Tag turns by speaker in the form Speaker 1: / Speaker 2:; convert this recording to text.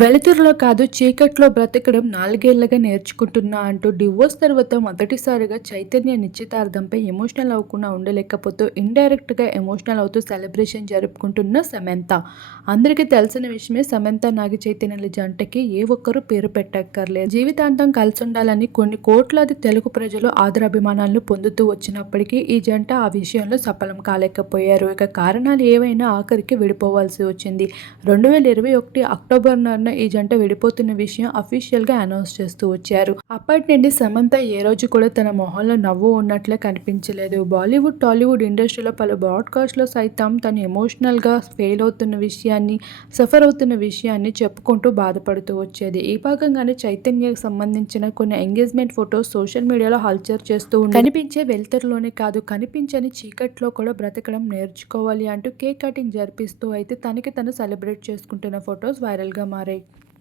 Speaker 1: వెలుతురులో కాదు చీకట్లో బ్రతకడం నాలుగేళ్ళుగా నేర్చుకుంటున్నా అంటూ డివోర్స్ తర్వాత మొదటిసారిగా చైతన్య నిశ్చితార్థంపై ఎమోషనల్ అవ్వకుండా ఉండలేకపోతూ ఇండైరెక్ట్గా ఎమోషనల్ అవుతూ సెలబ్రేషన్ జరుపుకుంటున్న సమంత. అందరికీ తెలిసిన విషయమే సమంత నాగ చైతన్యుల జంటకి ఏ ఒక్కరూ పేరు పెట్టక్కర్లేదు. జీవితాంతం కలిసి ఉండాలని కొన్ని కోట్లాది తెలుగు ప్రజలు ఆదరాభిమానాలను పొందుతూ వచ్చినప్పటికీ ఈ జంట ఆ విషయంలో సఫలం కాలేకపోయారు. ఇక కారణాలు ఏవైనా ఆఖరికి విడిపోవాల్సి వచ్చింది. రెండు వేల ఇరవై ఒకటి అక్టోబర్ నాలుగున ఈ జంట విడిపోతున్న విషయం అఫీషియల్గా అనౌన్స్ చేస్తూ వచ్చారు. అప్పటి నుండి సమంత ఏ రోజు కూడా తన మొహంలో నవ్వు ఉన్నట్లే కనిపించలేదు. బాలీవుడ్ టాలీవుడ్ ఇండస్ట్రీలో పలు బ్రాడ్కాస్ట్లో సైతం తను ఎమోషనల్గా ఫెయిల్ అవుతున్న విషయాన్ని సఫర్ అవుతున్న విషయాన్ని చెప్పుకుంటూ బాధపడుతూ వచ్చేది. ఈ భాగంగానే చైతన్యకు సంబంధించిన కొన్ని ఎంగేజ్మెంట్ ఫొటోస్ సోషల్ మీడియాలో హల్చర్ చేస్తూ కనిపించే వెలుతురులోనే కాదు కనిపించని చీకట్లో కూడా బ్రతకడం నేర్చుకోవాలి అంటూ కేక్ కటింగ్ జరిపిస్తూ అయితే తనకి తను సెలబ్రేట్ చేసుకుంటున్న ఫొటోస్ వైరల్గా Okay.